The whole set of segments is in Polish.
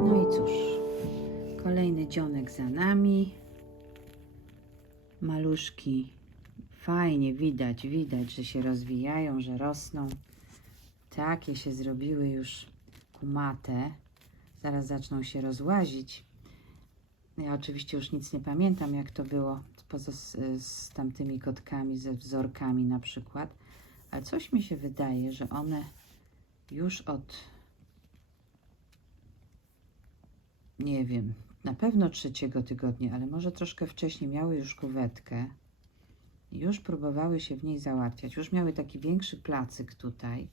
No i cóż, kolejny dzionek za nami. Maluszki fajnie widać, widać, że się rozwijają, że rosną. Takie się zrobiły już kumate. Zaraz zaczną się rozłazić. Ja oczywiście już nic nie pamiętam, jak to było poza z, z tamtymi kotkami, ze wzorkami na przykład. Ale coś mi się wydaje, że one już od nie wiem, na pewno trzeciego tygodnia, ale może troszkę wcześniej miały już kuwetkę. Już próbowały się w niej załatwiać. Już miały taki większy placyk tutaj.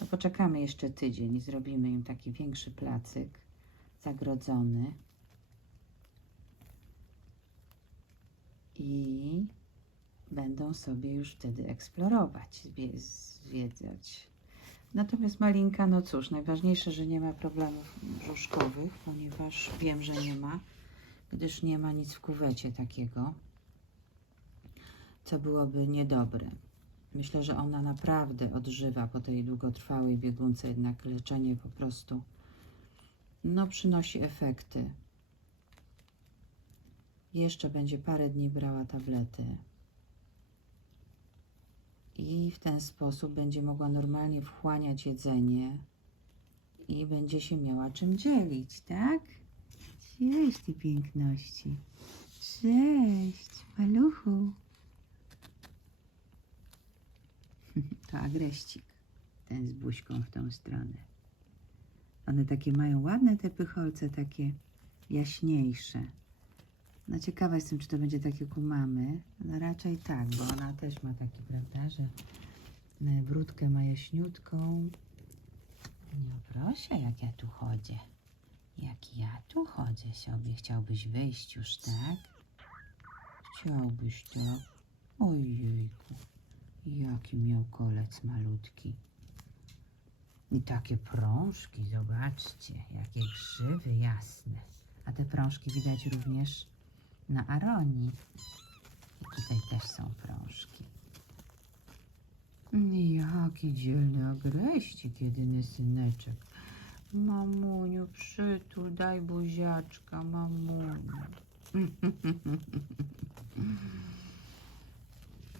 No poczekamy jeszcze tydzień i zrobimy im taki większy placyk zagrodzony. I będą sobie już wtedy eksplorować, zwie- zwiedzać. Natomiast Malinka, no cóż, najważniejsze, że nie ma problemów brzuszkowych, ponieważ wiem, że nie ma, gdyż nie ma nic w kuwecie takiego, co byłoby niedobre. Myślę, że ona naprawdę odżywa po tej długotrwałej biegunce, jednak leczenie po prostu no, przynosi efekty. Jeszcze będzie parę dni brała tablety i w ten sposób będzie mogła normalnie wchłaniać jedzenie i będzie się miała czym dzielić, tak? Cześć, ty piękności. Cześć, maluchu. To agreścik, ten z buźką w tą stronę. One takie mają ładne te pycholce, takie jaśniejsze. No ciekawa jestem, czy to będzie takie jak u mamy. No raczej tak, bo ona też ma taki, prawda, że e, brudkę ma jaśniutką. No proszę, jak ja tu chodzę. Jak ja tu chodzę sobie. Chciałbyś wyjść już, tak? Chciałbyś, tak? Ojejku, jaki miał kolec malutki. I takie prążki, zobaczcie, jakie grzywy jasne. A te prążki widać również na aronii. I tutaj też są prążki. Jaki dzielny agreścik, jedyny syneczek. Mamuniu, przytul, daj buziaczka, mamuniu.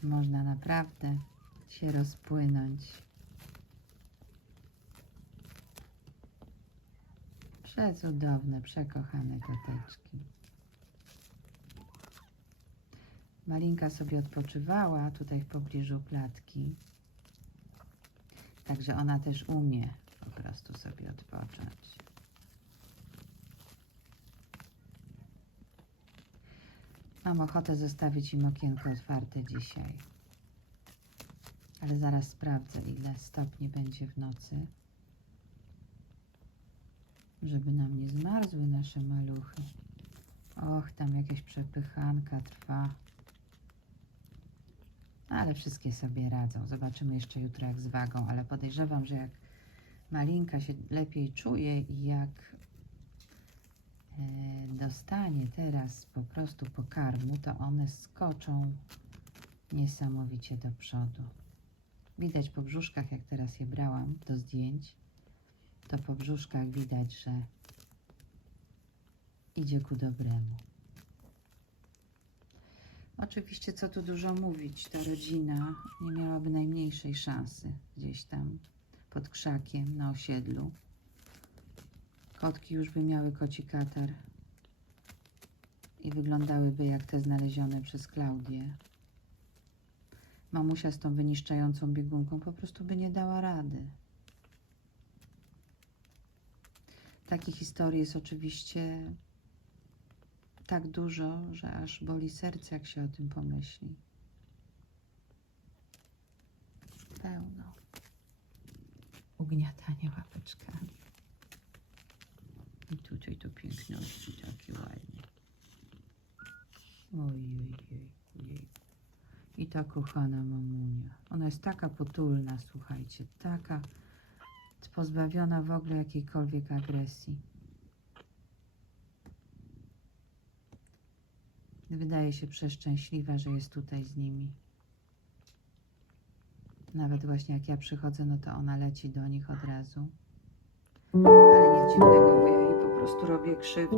Można naprawdę się rozpłynąć. Przecudowne, przekochane koteczki. Malinka sobie odpoczywała tutaj w pobliżu klatki. Także ona też umie po prostu sobie odpocząć. Mam ochotę zostawić im okienko otwarte dzisiaj. Ale zaraz sprawdzę, ile stopni będzie w nocy. Żeby nam nie zmarzły nasze maluchy. Och, tam jakieś przepychanka trwa. Ale wszystkie sobie radzą. Zobaczymy jeszcze jutro jak z wagą, ale podejrzewam, że jak Malinka się lepiej czuje i jak e, dostanie teraz po prostu pokarmu, to one skoczą niesamowicie do przodu. Widać po brzuszkach, jak teraz je brałam do zdjęć, to po brzuszkach widać, że idzie ku dobremu. Oczywiście, co tu dużo mówić, ta rodzina nie miałaby najmniejszej szansy gdzieś tam pod krzakiem na osiedlu. Kotki już by miały koci katar i wyglądałyby jak te znalezione przez Klaudię. Mamusia z tą wyniszczającą biegunką po prostu by nie dała rady. Takich historii jest oczywiście tak dużo, że aż boli serce, jak się o tym pomyśli. Pełno. Ugniatanie łapeczkami. I tutaj to piękności takie ładnie. Ojej, jej. I ta kochana mamunia. Ona jest taka potulna, słuchajcie, taka pozbawiona w ogóle jakiejkolwiek agresji. Wydaje się przeszczęśliwa, że jest tutaj z nimi. Nawet właśnie jak ja przychodzę, no to ona leci do nich od razu. Ale nic dziwnego, bo ja jej po prostu robię krzywdę.